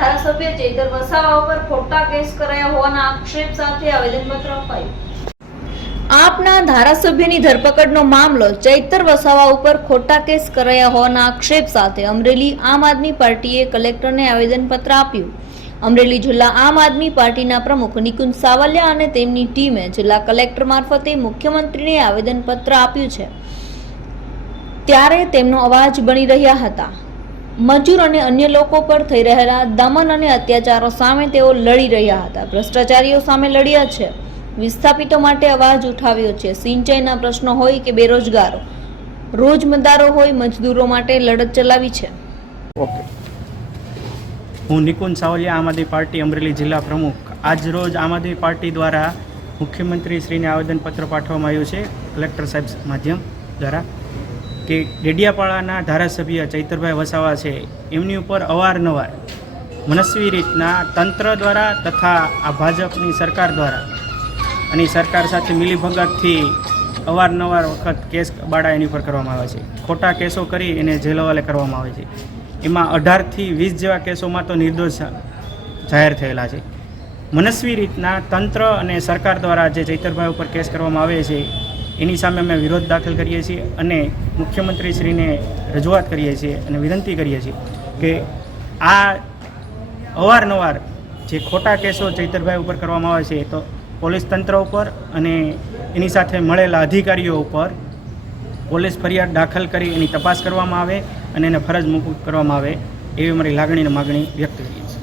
ધારાસભ્ય ચેતર વસાવા ઉપર ખોટા કેસ કરાયા હોવાના આક્ષેપ સાથે આવેદનપત્ર અપાયું. આપના ધારાસભ્યની ધરપકડનો મામલો ચૈતર વસાવા ઉપર ખોટા કેસ કરાયા હોવાના આક્ષેપ સાથે અમરેલી આમ આદમી પાર્ટીએ કલેક્ટરને આવેદનપત્ર આપ્યું. અમરેલી જિલ્લા આમ આદમી પાર્ટીના પ્રમુખ નિકુંજ સાવલિયા અને તેમની ટીમે જિલ્લા કલેક્ટર મારફતે મુખ્યમંત્રીને આવેદનપત્ર આપ્યું છે. ત્યારે તેમનો અવાજ બની રહ્યા હતા. મજૂર અને અન્ય લોકો પર થઈ રહેલા દમન અને અત્યાચારો સામે તેઓ લડી રહ્યા હતા. ભ્રષ્ટાચારીઓ સામે લડ્યા છે. વિસ્થાપિતો માટે અવાજ ઉઠાવ્યો છે. સિંચાઈના પ્રશ્નો હોય કે બેરોજગારો, રોજમદારો હોય, મજદૂરો માટે લડત ચલાવી છે. ઓકે. હું નિકુંજ સાવલિયા, આમ આદમી પાર્ટી, અમરેલી જિલ્લા પ્રમુખ. આજ રોજ આમ આદમી પાર્ટી દ્વારા મુખ્યમંત્રી શ્રીને આવેદનપત્ર પાઠવવામાં આવ્યું છે. કલેક્ટર સાહેબ માધ્યમ દ્વારા. કે ડેડિયાપાડાના ધારાસભ્ય ચૈતરભાઈ વસાવા છે, એમની ઉપર અવારનવાર મનસ્વી રીતના તંત્ર દ્વારા તથા આ ભાજપની સરકાર દ્વારા અને સરકાર સાથે મિલીભગતથી અવારનવાર વખત કેસ બાળા એની પર કરવામાં આવે છે. ખોટા કેસો કરી એને જેલવાલે કરવામાં આવે છે. એમાં અઢારથી વીસ જેવા કેસોમાં તો નિર્દોષ જાહેર થયેલા છે. મનસ્વી રીતના તંત્ર અને સરકાર દ્વારા જે ચૈતરભાઈ ઉપર કેસ કરવામાં આવે છે, એની સામે અમે વિરોધ દાખલ કરીએ છીએ અને મુખ્યમંત્રીશ્રીને રજૂઆત કરીએ છીએ અને વિનંતી કરીએ છીએ કે આ અવારનવાર જે ખોટા કેસો ચૈતરભાઈ ઉપર કરવામાં આવે છે, તો પોલીસ તંત્ર ઉપર અને એની સાથે મળેલા અધિકારીઓ ઉપર પોલીસ ફરિયાદ દાખલ કરી એની તપાસ કરવામાં આવે અને એને ફરજ મુક્ત કરવામાં આવે એવી મારી લાગણી અને માગણી વ્યક્ત કરીએ છીએ.